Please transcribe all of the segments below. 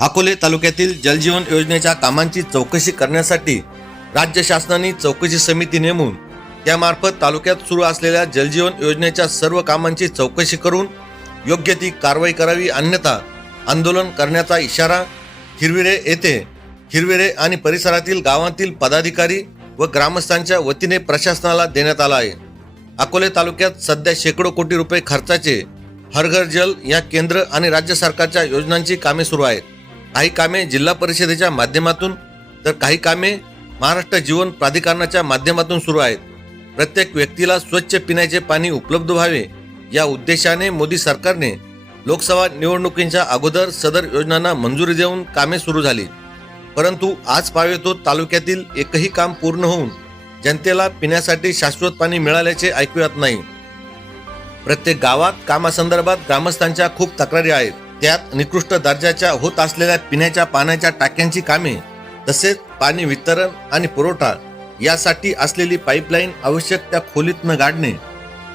अकोले तालुक्यातील जलजीवन योजनेच्या कामांची चौकशी करण्यासाठी राज्य शासनाने चौकशी समिती नेमून त्यामार्फत तालुक्यात सुरू असलेल्या जलजीवन योजनेच्या सर्व कामांची चौकशी करून योग्य ती कारवाई करावी अन्यथा आंदोलन करण्याचा इशारा हिरविरे येथे हिरविरे आणि परिसरातील गावांतील पदाधिकारी व ग्रामस्थांच्या वतीने प्रशासनाला देण्यात आला आहे. अकोले तालुक्यात सध्या शेकडो कोटी रुपये खर्चाचे हरघर जल या केंद्र आणि राज्य सरकारच्या योजनांची कामे सुरू आहेत. काही कामे जिल्हा परिषदेच्या माध्यमातून तर काही कामे महाराष्ट्र जीवन प्राधिकरणाच्या माध्यमातून सुरू आहेत. प्रत्येक व्यक्तीला स्वच्छ पिण्याचे पाणी उपलब्ध व्हावे या उद्देशाने मोदी सरकारने लोकसभा निवडणुकींच्या अगोदर सदर योजनांना मंजुरी देऊन कामे सुरू झाली. परंतु आज पावेतो तालुक्यातील एकही काम पूर्ण होऊन जनतेला पिण्यासाठी शाश्वत पाणी मिळाल्याचे ऐकू येत नाही. प्रत्येक गावात कामासंदर्भात ग्रामस्थांच्या खूप तक्रारी आहेत. त्यात निकृष्ट दर्जाच्या होत असलेल्या पिण्याच्या पाण्याच्या टाक्यांची कामे तसेच पाणी वितरण आणि पुरवठा यासाठी असलेली पाईपलाईन आवश्यक त्या खोलीत न गाडणे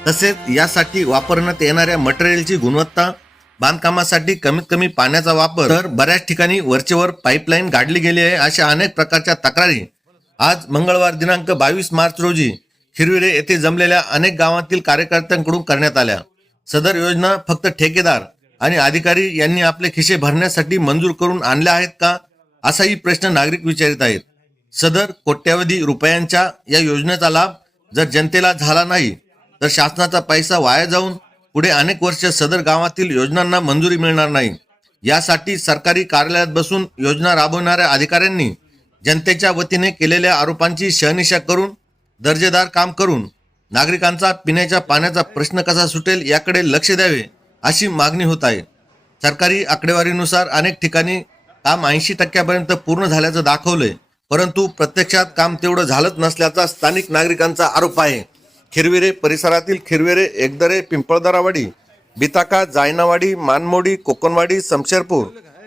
तसेच यासाठी वापरण्यात येणाऱ्या मटेरियलची गुणवत्ता बांधकामासाठी कमीत कमी पाण्याचा वापर तर बऱ्याच ठिकाणी वरचेवर पाईपलाईन गाडली गेली आहे अशा अनेक प्रकारच्या तक्रारी. आज मंगळवार दिनांक बावीस मार्च रोजी हिरविरे येथे जमलेल्या अनेक गावातील कार्यकर्त्यांकडून करण्यात आल्या. सदर योजना फक्त ठेकेदार आणि अधिकारी यांनी आपले खिसे भरण्यासाठी मंजूर करून आणल्या आहेत का असाही प्रश्न नागरिक विचारित आहेत. सदर कोट्यावधी रुपयांच्या या योजनेचा लाभ जर जनतेला झाला नाही तर शासनाचा पैसा वाया जाऊन पुढे अनेक वर्ष सदर गावातील योजनांना मंजुरी मिळणार नाही. यासाठी सरकारी कार्यालयात बसून योजना राबवणाऱ्या अधिकाऱ्यांनी जनतेच्या वतीने केलेल्या आरोपांची शहनिशा करून दर्जेदार काम करून नागरिकांचा पिण्याच्या पाण्याचा प्रश्न कसा सुटेल याकडे लक्ष द्यावे अशी मागणी होत आहे. सरकारी आकडेवारीनुसार अनेक ठिकाणी काम ऐंशी टक्क्यापर्यंत पूर्ण झाल्याचं दाखवलंय. परंतु प्रत्यक्षात काम तेवढं झालंच नसल्याचा स्थानिक नागरिकांचा आरोप आहे. खिरविरे परिसरातील खिरविरे एकदरे पिंपळदरावाडी बिताका जायनावाडी मानमोडी कोकणवाडी समशेरपूर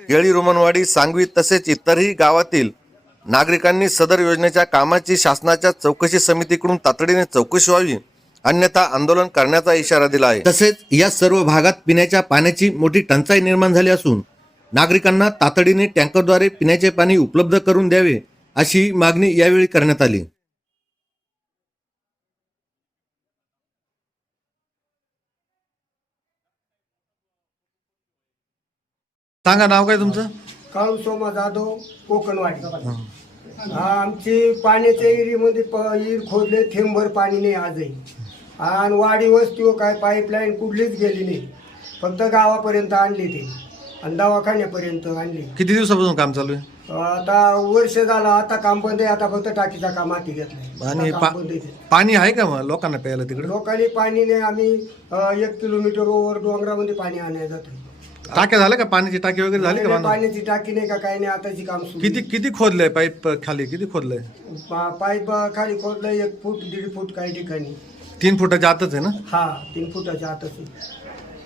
केळी रोमनवाडी सांगवी तसेच इतरही गावातील नागरिकांनी सदर योजनेच्या कामाची शासनाच्या चौकशी समितीकडून तातडीने चौकशी व्हावी. अन्यथा आंदोलन करण्याचा इशारा दिला आहे तसेच या सर्व भागात पिण्याच्या पाण्याची मोठी टंचाई निर्माण झाली असून नागरिकांना तातडीने टँकरद्वारे पिण्याचे पाणी उपलब्ध करून द्यावे अशी मागणी यावेळी करण्यात आली. सांगा नाव काय तुमचं? काळू सोमा जाधव कोकणवाडी. हा, आमची पाण्याच्या एरीमध्ये प विहीर खोदले थेंबभर पाणी नाही आजही. आणि वाडी वस्तीवर काय पाईपलाईन कुठलीच गेली नाही. फक्त गावापर्यंत आणली ते. आणि दवाखान्यापर्यंत आणली. किती दिवसापासून काम चालू आहे? आता वर्ष झालं आता काम बंद आहे. आता फक्त टाकीचा काम हाती घेतलाय. आणि आता पा- काम बंद आहे ते. पाणी आहे का मग लोकांना प्यायला तिकडे? लोकांनी पाणी नाही आम्ही अ, एक किलोमीटर ओव्हर डोंगरामध्ये पाणी आणायला जातो टाक्या झाल्या का? पाण्याची टाकी वगैरे झाली का बांधून? पाण्याची टाकी नाही का? काही नाही. आताची काम सुरू किती किती खोदलंय पाईप खाली? किती खोदलंय? पा- पाईप खाली खोदलं एक फूट दीड फूट काही ठिकाणी. तीन फुटाच्या आतच आहे ना? हा तीन फुटाच्या आतच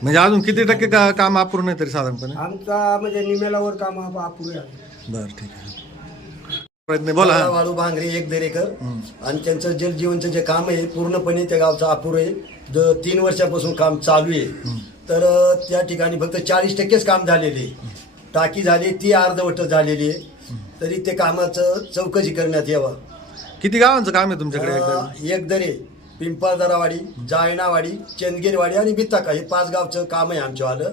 म्हणजे अजून किती टक्के का- काम अपूर्ण आहे तरी साधारणपणे? आमचा म्हणजे निमेलावर काम हा अपुरे आहे. बरं ठीक आहे. प्रयत्न बोला. हा. वाळू भांगरे एक दरेकर आणि त्यांचं जलजीवनचं जे काम आहे पूर्णपणे त्या गावचं अपुरं आहे. द तीन वर्षापासून काम चालू आहे. तर अ, त्या ठिकाणी फक्त चाळीस टक्केच काम झालेले आहे. टाकी झाली ती अर्धवट झालेली आहे. तरी ते कामाचं चौकशी करण्यात यावं. किती गावांचं काम आहे तुमच्याकडे एकदा? अ, एक दरे पिंपळदरावाडी जायनावाडी चंदगीरवाडी आणि बित्ताका हे पाच गावचं काम आहे आमच्यावालं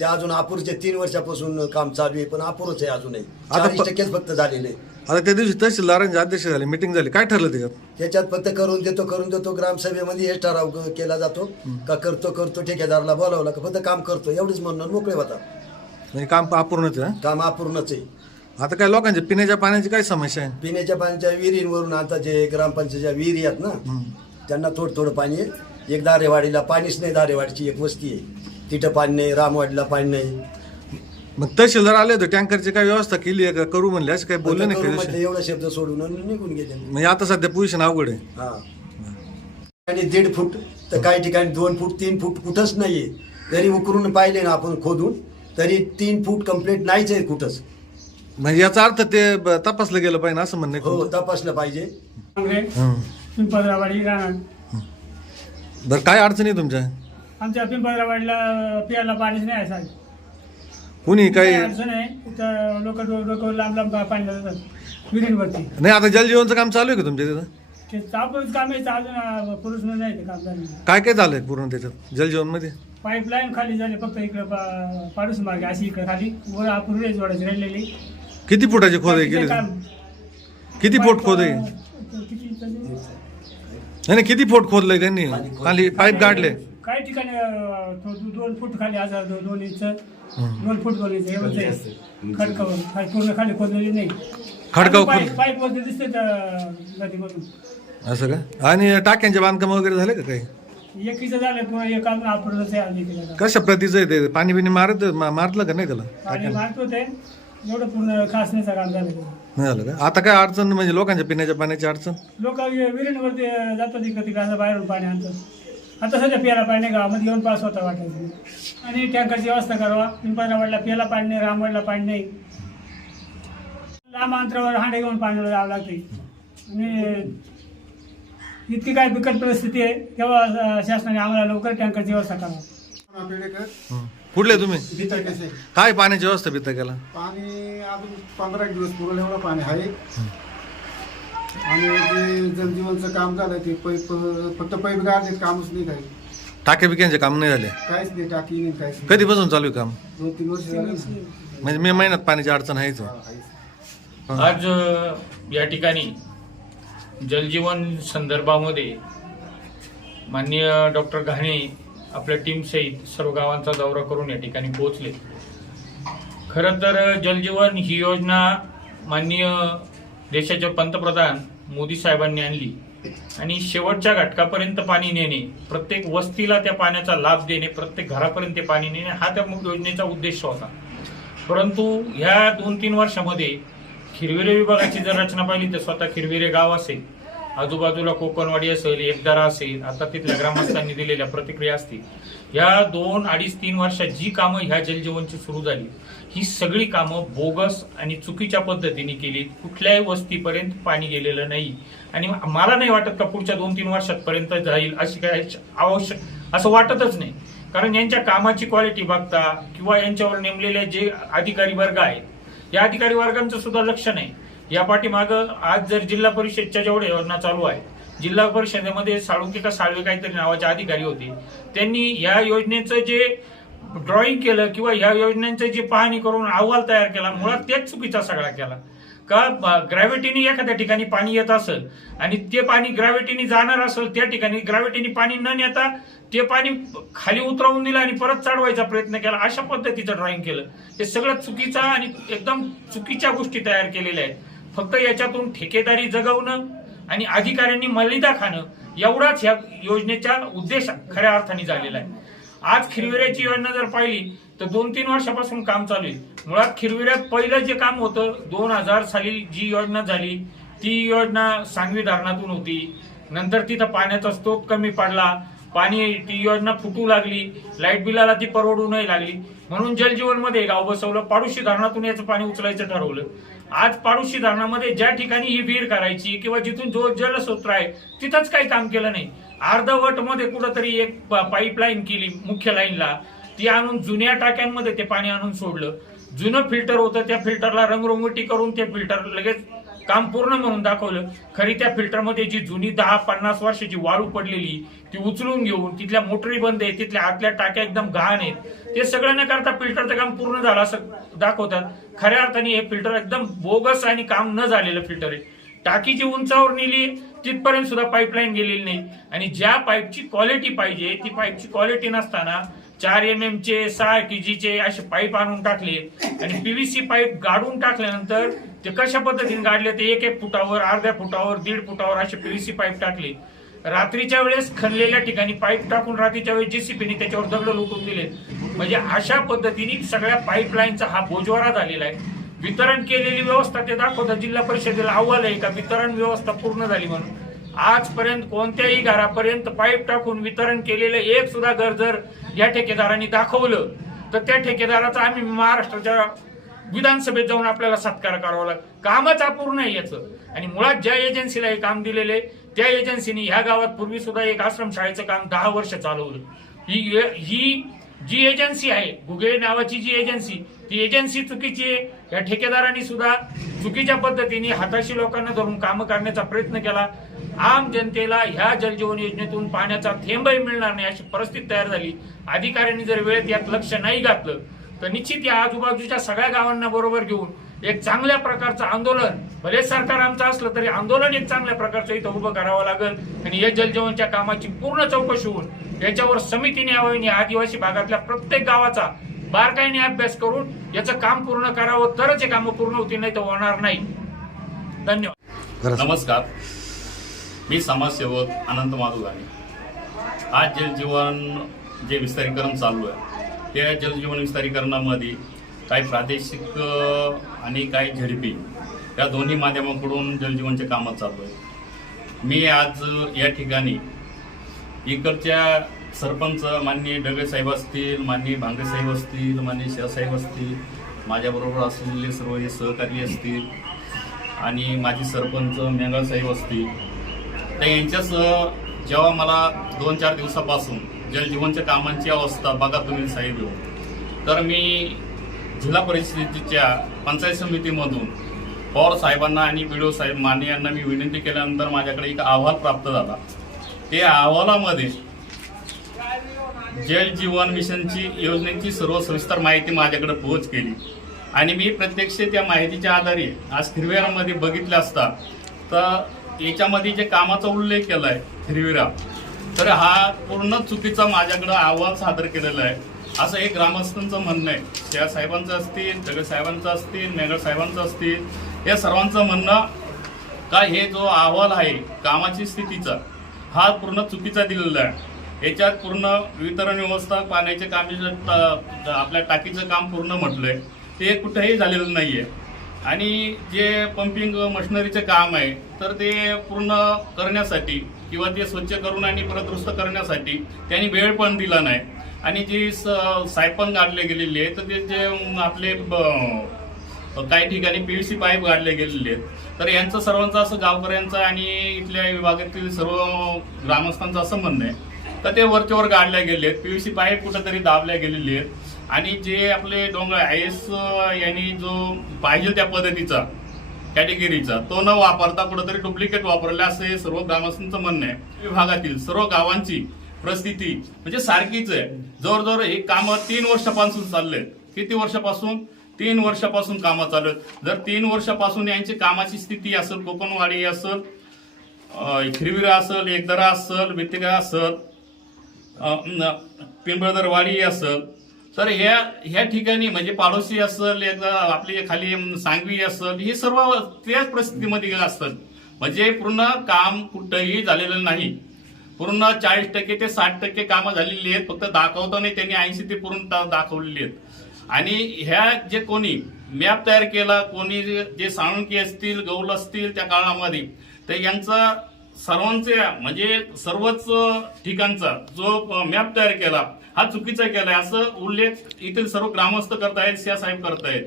ते अजून अपूरचे तीन वर्षापासून काम चालू आहे पण अपूरच आहे अजूनही. आता चाळीस प- टक्केच फक्त झालेले आहे. आता त्या दिवशी तहसीलदारांचे अध्यक्ष झाले मिटिंग झाली. काय ठरलं त्याच्यात? त्याच्यात फक्त करून देतो करून देतो ग्रामसभेमध्ये हे ठराव क- केला जातो. का करतो करतो ठेकेदाराला बोलावला का फक्त काम करतो एवढंच म्हणून मोकळे होता म्हणजे काम अपूर्णच आहे काम अपूर्णच आहे. हा? आता काय लोकांच्या पिण्याच्या पाण्याची काय समस्या आहे? पिण्याच्या पाण्याच्या विहिरींवरून आता जे ग्रामपंचायतच्या विहिरी आहेत ना त्यांना थोडं थोडं पाणी आहे. एक दारेवाडीला पाणीच नाही दारेवाडीची एक वस्ती आहे. तिथं पाणी नाही रामवाडीला पाणी नाही. मग तहसीलदार आले होते टँकरची काय व्यवस्था केली आहे का? करू म्हणले असं काही बोलले नाही दिवशी? एवढा शब्द सोडून आणि निघून गेले. म्हणजे आता सध्या पोझिशन अवघड आहे. हा. आणि दीड फूट तर काही ठिकाणी दोन फूट तीन फूट कुठंच नाहीये. जरी उकरून पाहिले ना आपण खोदून तरी तीन फूट कंप्लीट नाहीच आहे कुठंच. म्हणजे याचा अर्थ ते ब- तपासलं गेलं पाहिजे असं म्हणणं हो? तपासलं पाहिजे. हं. पिंपळरावाडी राहणार. बरं काय अडचणी आहे तुमच्या? आमच्या पिंपळरावाडीला प्यायला पाणीच नाही आहे साहेब. कुणी काही अडचण आहे तिथं लोक लोक लांब लांब पाणी जातात विहिरींवरती. नाही आता जलजीवनचं काम चालू आहे का तुमच्या तिथं? ते काम आहे अजून पुरुष नाही ते काम झालं काय काय झालंय पूर्ण त्याच्यात जलजीवनमध्ये? पाईपलाईन खाली झाली फक्त इकडे पा- पाडूस मार्गे अशी इकडे खाली. वर अपूर्वी जोडायची राहिलेली. किती फुटाची खोदई केली काम किती फूट खोदई पाईप, नाही अं, किती तरी- नाही, किती फूट खोदलंय त्यांनी? खाली पाईप गाडले काही ठिकाणी अं, तो दो- दोन फूट खाली दो- दोन इंच. दोन फूट दोन इंच एवढंच आहे. खडकावर खाली पूर्ण खाली खोदलेली नाही. खडकावर पाईप खोद- पाईप वरती दिसते नदीमधून. असं का? आणि टाक्यांचे बांधकाम वगैरे झाले का काही? एकीचं झालं एक अजून आहे कशा प्रतीचं आहे ते? पाणी बिणी मारत मा- मारलं का नाही त्याला पाणी? मारतो ते एवढं पूर्ण खासण्याचं काम झालं नाही झालं का? आता काय अडचण म्हणजे लोकांच्या पिण्याच्या पाण्याची अडचण? लोक विहिरींवरती जातात इकडे तिकडे बाहेरून पाणी आणतात. आता सध्या प्यायला पाणी नाही गावामध्ये येऊन पास होता वाटायचं. आणि टँकरची व्यवस्था करावा. पिंपळवाडला प्यायला पाणी नाही रामवाडला पाणी नाही. लांब अंतरावर हांडे घेऊन पाणी जावं लागते. आणि इतकी काय बिकट परिस्थिती आहे तेव्हा शासनाने आम्हाला लवकर टँकरची व्यवस्था करावा. पेडेकर हं. कुठले तुम्ही? काय पाण्याची व्यवस्था बिता केला पाणी अजून पंधरा एक दिवस पुरवलं एवढं पाणी आहे. आणि जे जलजीवनचं काम झालं ते पैप फक्त पैप गाळले कामच नाही काही. टाक्या बिक्यांचे काम नाही झाले? काहीच नाही टाकी नाही काहीच नाही. कधीपासून चालू आहे काम? दोन तीन वर्ष झाले. म्हणजे मे महिन्यात पाण्याची अडचण आहेच आहे. आज अ, या ठिकाणी जलजीवन संदर्भामध्ये माननीय डॉक्टर घाणे आपल्या टीमसहित सर्व गावांचा दौरा करून या ठिकाणी पोहोचले. खरं तर जलजीवन ही योजना माननीय देशाचे पंतप्रधान मोदी साहेबांनी आणली. आणि शेवटच्या घटकापर्यंत पाणी नेणे प्रत्येक वस्तीला त्या पाण्याचा लाभ देणे प्रत्येक घरापर्यंत ते पाणी नेणे हा त्या योजनेचा उद्देश होता. परंतु ह्या दोन तीन वर्षामध्ये खिरविरे विभागाची जर रचना पाहिली तर स्वतः खिरविरे गाव असेल. आजूबाजूला कोकणवाडी असेल एकदारा असेल आता तिथल्या ग्रामस्थांनी दिलेल्या प्रतिक्रिया असतील. या दोन अडीच तीन वर्षात जी कामं ह्या जलजीवनची सुरू झाली ही सगळी कामं बोगस आणि चुकीच्या पद्धतीने केली कुठल्याही वस्तीपर्यंत पाणी गेलेलं नाही. आणि मला नाही वाटत का पुढच्या दोन तीन वर्षापर्यंत जाईल अशी काय आवश्यक असं वाटतच नाही. कारण यांच्या कामाची क्वालिटी बघता किंवा यांच्यावर नेमलेले जे अधिकारी वर्ग आहेत या अधिकारी वर्गांचं सुद्धा लक्ष नाही. या पाठीमागं आज जर जिल्हा परिषदच्या जेवढ्या योजना चालू आहेत जिल्हा परिषदेमध्ये साळुंके का साळवे काहीतरी नावाचे अधिकारी होते त्यांनी या योजनेचं जे ड्रॉइंग केलं किंवा या योजनेचं जे पाहणी करून अहवाल तयार केला मुळात तेच चुकीचा सगळा केला. का ग्रॅव्हिटीने एखाद्या ठिकाणी पाणी येत असेल आणि ते पाणी ग्रॅव्हिटीने जाणार असेल त्या ठिकाणी ग्रॅव्हिटीने पाणी न नेता ते पाणी खाली उतरवून दिलं आणि परत चढवायचा प्रयत्न केला अशा पद्धतीचं ड्रॉइंग केलं. हे सगळं चुकीचा आणि एकदम चुकीच्या गोष्टी तयार केलेल्या आहेत. फक्त याच्यातून ठेकेदारी जगवणं आणि अधिकाऱ्यांनी मलिदा खाणं एवढाच या योजनेचा उद्देश खऱ्या अर्थाने झालेला आहे. आज खिरविऱ्याची योजना जर पाहिली तर दोन तीन वर्षापासून काम चालू आहे. मुळात खिरविऱ्यात पहिलं जे काम होतं दोन हजार साली जी योजना झाली ती योजना सांगवी धरणातून होती. नंतर तिथं पाण्याचा स्रोत कमी पडला पाणी ती योजना फुटू लागली लाइट बिलाला ती परवडू नाही लागली. म्हणून जलजीवनमध्ये गाव बसवलं पाडोशी धरणातून याचं पाणी उचलायचं ठरवलं. आज पाडोशी धरणामध्ये ज्या ठिकाणी ही विहीर करायची किंवा जिथून जो जलस्रोत आहे तिथंच काही काम केलं नाही. अर्धवटमध्ये कुठंतरी एक पाईपलाईन केली मुख्य लाईनला. ती आणून जुन्या टाक्यांमध्ये ते पाणी आणून सोडलं. जुनं फिल्टर होतं त्या फिल्टरला रंगरंगोटी करून ते फिल्टर लगेच काम पूर्ण म्हणून दाखवलं. खरी त्या फिल्टरमध्ये जी जुनी दहा पन्नास वर्षाची वाळू पडलेली ती उचलून घेऊन तिथल्या मोटरी बंद आहे तिथल्या आतल्या टाक्या एकदम घाण आहेत. ते सगळं न करता फिल्टरचं काम पूर्ण झालं असं दाखवतात. खऱ्या अर्थाने हे फिल्टर एकदम बोगस आणि काम न झालेलं फिल्टर आहे. टाकी जी उंचावर नेली तिथपर्यंत सुद्धा पाईपलाईन गेलेली नाही. आणि ज्या पाईपची क्वालिटी पाहिजे ती पाईपची क्वालिटी नसताना चार एम एम चे सहा केजीचे असे पाईप आणून टाकले. आणि पीव्हीसी पाईप गाडून टाकल्यानंतर ते कशा पद्धतीने गाडले ते एक एक फुटावर अर्ध्या फुटावर दीड फुटावर असे पीव्हीसी पाईप टाकले. रात्रीच्या वेळेस खणलेल्या ठिकाणी पाईप टाकून रात्रीच्या वेळेस जेसीपीने त्याच्यावर दगड लुटून दिले. म्हणजे अशा पद्धतीने सगळ्या पाईपलाईनचा हा बोजवारा झालेला आहे. वितरण केलेली व्यवस्था ते दाखवतात. जिल्हा परिषदेला अहवाल आहे का? वितरण व्यवस्था पूर्ण झाली म्हणून. आजपर्यंत कोणत्याही घरापर्यंत पाईप टाकून वितरण केलेलं एक सुद्धा घर जर या ठेकेदारांनी दाखवलं तर त्या ठेकेदाराचा आम्ही महाराष्ट्राच्या विधानसभेत जाऊन आपल्याला सत्कार करावा लागेल. कामच अपूर्ण आहे याचं. आणि मुळात ज्या एजन्सीला हे काम दिलेले त्या एजन्सीने ह्या गावात पूर्वी सुद्धा एक आश्रमशाळेचं काम दहा वर्ष चालवलं. ही ही जी एजन्सी आहे गुगळे नावाची जी एजन्सी ती एजन्सी चुकीची आहे. या ठेकेदारांनी सुद्धा चुकीच्या पद्धतीने हाताशी लोकांना धरून कामं करण्याचा प्रयत्न केला. आम जनतेला ह्या जलजीवन योजनेतून पाण्याचा थेंबही मिळणार नाही अशी परिस्थिती तयार झाली. अधिकाऱ्यांनी जर वेळेत यात लक्ष नाही घातलं तर निश्चित या आजूबाजूच्या सगळ्या गावांना बरोबर घेऊन एक चांगल्या प्रकारचं आंदोलन भले सरकार आमचं असलं तरी आंदोलन एक चांगल्या प्रकारचं इथं उभं करावं लागेल. आणि या जलजीवनच्या कामाची पूर्ण चौकशी होऊन याच्यावर समितीने यावं आणि आदिवासी भागातल्या प्रत्येक गावाचा बारकाईने अभ्यास करून याचं काम पूर्ण करावं तरच हे कामं पूर्ण होतील नाही तर होणार नाही. धन्यवाद. नमस्कार. मी समाजसेवक अनंत माधुगाने. आज जलजीवन जे विस्तारीकरण चालू आहे त्या जलजीवन विस्तारीकरणामध्ये काही प्रादेशिक आणि काही झडपी या दोन्ही माध्यमाकडून जलजीवनचे कामं चालू आहे मी आज या ठिकाणी इकडच्या सरपंच माननीय डगळे साहेब असतील माननीय भांगे साहेब असतील माननीय शाहसाहेब असतील माझ्याबरोबर असलेले सर्व हे सहकारी असतील आणि माझे सरपंच मेंगाळ साहेब असतील. तर यांच्यासह जेव्हा मला दोन चार दिवसापासून जलजीवनच्या कामांची अवस्था बघा तुम्ही साहेब. येऊन तर मी जिल्हा परिषदेच्या पंचायत समितीमधून पवार साहेबांना आणि बी साहेब माने यांना मी विनंती केल्यानंतर माझ्याकडे एक अहवाल प्राप्त झाला. ते अहवालामध्ये जल जीवन मिशनची योजनेची सर्व सविस्तर माहिती माझ्याकडे पोहोच केली. आणि मी प्रत्यक्ष त्या माहितीच्या आधारे आज हिरवेरामध्ये बघितलं असता तर याच्यामध्ये जे कामाचा उल्लेख केला आहे हिरवेरा तर हा पूर्ण चुकीचा माझ्याकडे अहवाल सादर केलेला आहे. असं हे ग्रामस्थांचं म्हणणं आहे. त्या साहेबांचं असतील दगड साहेबांचं असतील मेघड साहेबांचं असतील या सर्वांचं म्हणणं का हे जो अहवाल आहे कामाची स्थितीचा हा पूर्ण चुकीचा दिलेला आहे. याच्यात पूर्ण वितरण व्यवस्था पाण्याचे काम आपल्या टाकीचं काम पूर्ण म्हटलंय. ते कुठेही झालेलं नाही आहे आणि जे पंपिंग मशिनरीचे काम आहे तर ते पूर्ण करण्यासाठी किंवा ते स्वच्छ करून आणि परतदुरुस्त करण्यासाठी त्यांनी वेळ पण दिला नाही. आणि जी स- सायपन गाडले गेलेली आहे तर ते जे आपले ब- काही ठिकाणी पी यू सी पाईप गाडले गेलेले आहेत. तर यांचं सर्वांचं असं गावकऱ्यांचं आणि इथल्या विभागातील सर्व ग्रामस्थांचं असं म्हणणं आहे. तर ते वरच्यावर गाडल्या गेले आहेत. पी यू सी पाईप कुठेतरी दाबल्या गेलेली आहेत. आणि जे आपले डोंगर आय एस यांनी जो पाहिजे त्या पद्धतीचा कॅटेगरीचा. तो न वापरता कुठेतरी डुप्लिकेट वापरले असं हे सर्व ग्रामस्थांचं म्हणणं आहे. विभागातील सर्व गावांची परिस्थिती म्हणजे सारखीच आहे. जवळजवळ हे कामं तीन वर्षापासून चालले किती वर्षापासून? तीन वर्षापासून कामं चालू आहेत. जर तीन वर्षापासून यांची कामाची स्थिती असेल कोकणवाडी असेल हिरविरा असेल एकदरा असेल वितिका असेल पिंपळदरवाडी असेल तर ह्या ह्या ठिकाणी म्हणजे पाडोशी असेल आपली खाली सांगवी असेल हे सर्व त्याच परिस्थितीमध्ये गेलं असतात म्हणजे पूर्ण काम कुठंही झालेलं नाही. पूर्ण चाळीस टक्के ते साठ टक्के कामं झालेली आहेत फक्त दाखवताना त्यांनी ऐंशी ते पूर्ण दाखवलेली आहेत. आणि ह्या जे कोणी मॅप तयार केला कोणी जे जे साळुंकी असतील गौल असतील त्या काळामध्ये तर यांचा सर्वांचे म्हणजे सर्वच ठिकाणचा जो मॅप तयार केला हा चुकीचा केलाय असं उल्लेख इथील सर्व ग्रामस्थ करतायत साहेब करतायत.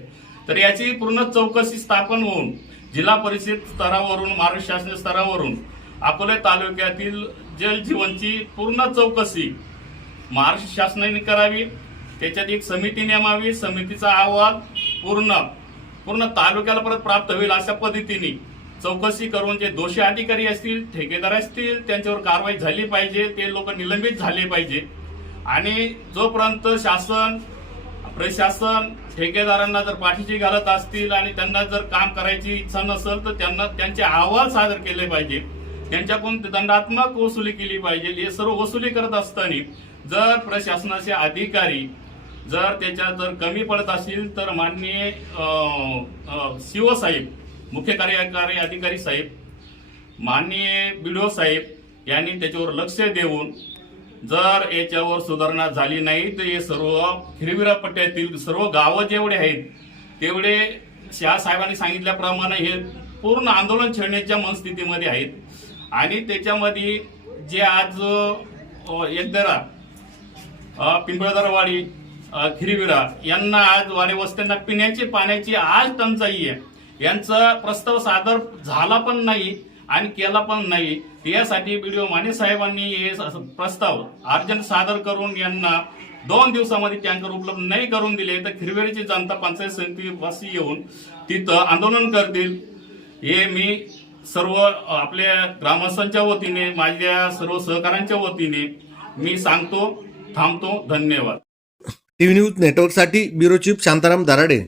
तर याची पूर्ण चौकशी स्थापन होऊन जिल्हा परिषद स्तरावरून महाराष्ट्र शासन स्तरावरून अकोले तालुक्यातील जलजीवनची पूर्ण चौकशी महाराष्ट्र शासनाने करावी त्याच्यात एक समिती नेमावी समितीचा अहवाल पूर्ण पूर्ण तालुक्याला परत प्राप्त होईल अशा पद्धतीने चौकशी करून जे दोषी अधिकारी असतील ठेकेदार असतील त्यांच्यावर कारवाई झाली पाहिजे ते लोक निलंबित झाले पाहिजे. आणि जोपर्यंत शासन प्रशासन ठेकेदारांना जर पाठीशी घालत असतील आणि त्यांना जर काम करायची इच्छा नसेल तर त्यांना त्यांचे अहवाल सादर केले पाहिजे. त्यांच्याकडून दंडात्मक वसुली केली पाहिजे. हे सर्व वसुली करत असताना जर प्रशासनाचे अधिकारी जर त्याच्यात जर कमी पडत असतील तर माननीय शिवसाहेब मुख्य कार्यकारी अधिकारी साहेब माननीय बीडीओ साहेब यांनी त्याच्यावर लक्ष देऊन जर याच्यावर सुधारणा झाली नाही तर हे सर्व हिरविरा पट्ट्यातील सर्व गावं जेवढे आहेत तेवढे शाह साहेबांनी सांगितल्याप्रमाणे हे पूर्ण आंदोलन छेडण्याच्या मनस्थितीमध्ये आहेत. आणि त्याच्यामध्ये जे आज एकदरा पिंपळदरवाडी खिरविरा यांना आज वाडे वस्त्यांना पिण्याची पाण्याची आज टंचाई आहे. यांचा प्रस्ताव सादर झाला पण नाही आणि केला पण नाही. यासाठी ओ माने साहेबांनी हे प्रस्ताव अर्जंट सादर करून यांना दोन दिवसामध्ये टँकर उपलब्ध नाही करून दिले. तर खिरवेळीची जनता पंचायत समितीपाशी येऊन तिथं आंदोलन करतील. हे मी सर्व आपल्या ग्रामस्थांच्या वतीने माझ्या सर्व सहकाऱ्यांच्या वतीने मी सांगतो थांबतो. धन्यवाद. टीव्ही न्यूज नेटवर्कसाठी ब्युरो चीफ शांताराम दराडे.